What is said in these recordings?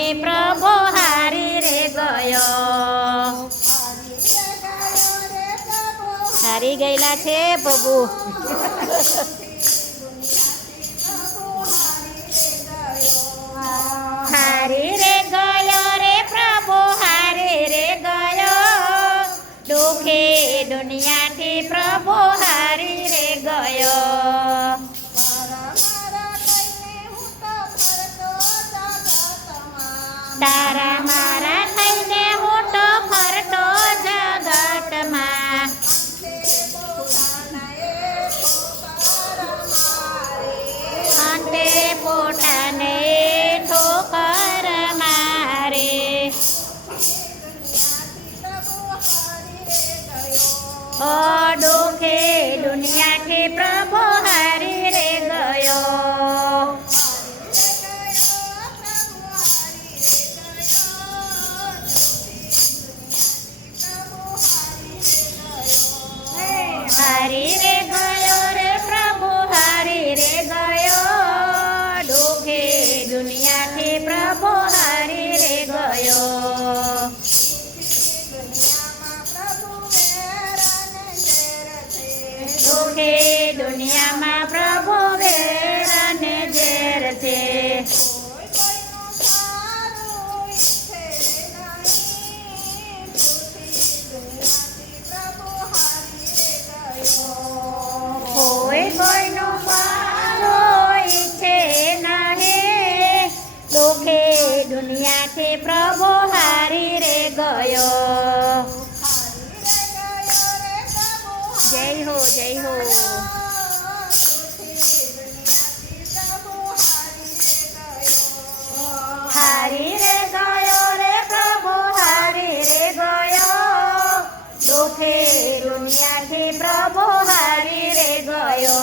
દુનિયાથી પ્રભુ હારી રે ગયો. હારી ગયેલા છે પ્રભુ. હારી રે ગયો રે પ્રભુ હારી રે ગયો. દુઃખી દુનિયાથી પ્રભુ હારી રે ગયો. તારા મારા થઈને હું તો ફરતો જગતમાં. અંતે પોતાને ઠોકર મારે. ઓ દુઃખી દુનિયાથી પ્રભુ હારી રે ગયો. હારી રે ગયો રે પ્રભુ હારી રે ગયો. દુઃખી દુનિયાથી પ્રભુ હારી રે ગયો. દુઃખી દુનિયામાં પ્રભુ વેર અને ઝેર છે. કોઈ કોઈનો પારો ઈચ્છે નહીં. દુઃખી દુનિયાથી પ્રભુ હારી રે ગયો. જય હો જય હો. હારી રે ગયો રે પ્રભુ હારી રે ગયો. દુઃખી દુનિયાથી પ્રભુ હારી રે ગયો.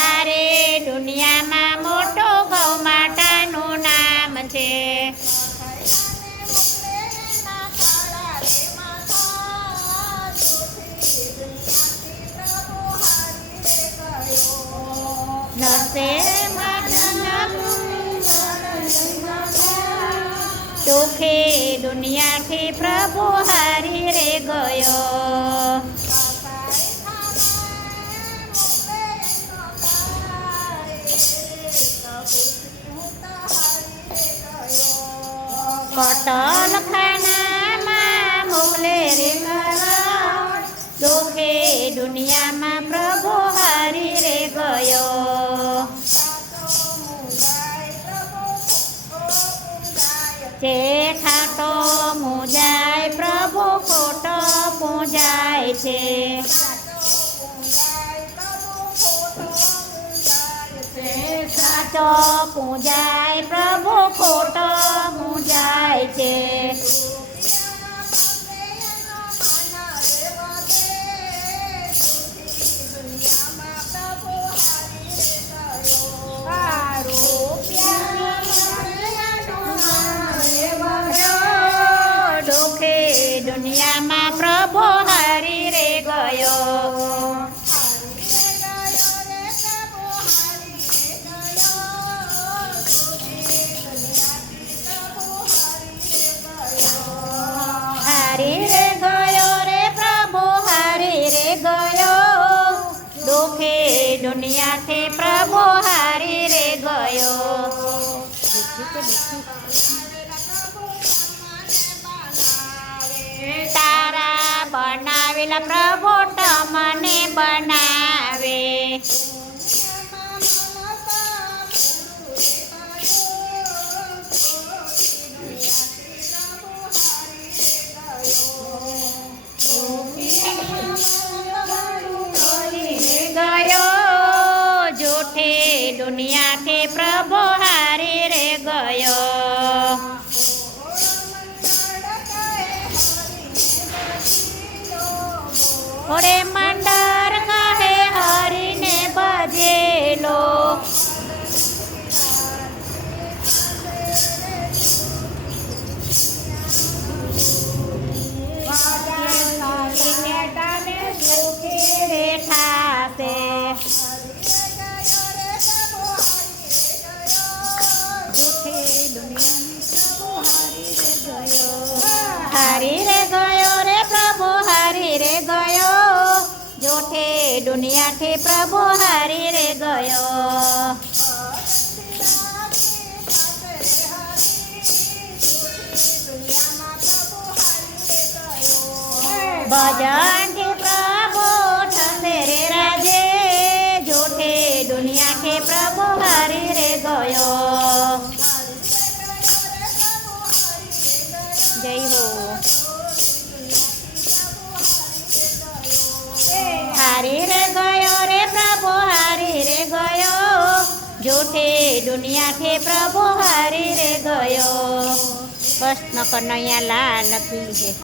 આરે દુનિયામાં મોટો ગૌ માતાનું નામ છે. નસે દુઃખી દુનિયાથી પ્રભુ હારી રે ગયો. કટલ ખાનામાં મોકલે રે કરવા. દુઃખી દુનિયામાં પ્રભુ હારી રે ગયો. જે ખાટો મૂંઝાય પ્રભુ ખોટો પૂંજાય છે. સાચો પૂંજાય પ્રભુ ખોટો મૂંઝાય છે. દુઃખી દુનિયામાં પ્રભુ હારી રે ગયો. હારી રે ગયો રે પ્રભુ હારી રે ગયો. દુઃખી દુનિયાથી પ્રભુ હારી રે ગયો. તારા બનાવેલા પ્રભુ તમને બનાવે. ગયો જૂઠી દુનિયાથી પ્રભુ હારી રે ગયો. ઓરે મંડર કહે હરીને ભજેલો. દુનિયાથી પ્રભુ હારી રે ગયો. ભજનથી પ્રભુ થશે રે રાજે, જૂઠે દુનિયાથી પ્રભુ હારી રે ગયો. જય હો. હારી રે ગયો રે પ્રભુ હારી રે ગયો, જૂઠે દુનિયાથી પ્રભુ હારી રે ગયો. કૃષ્ણ કનૈયા લાલ કી જય.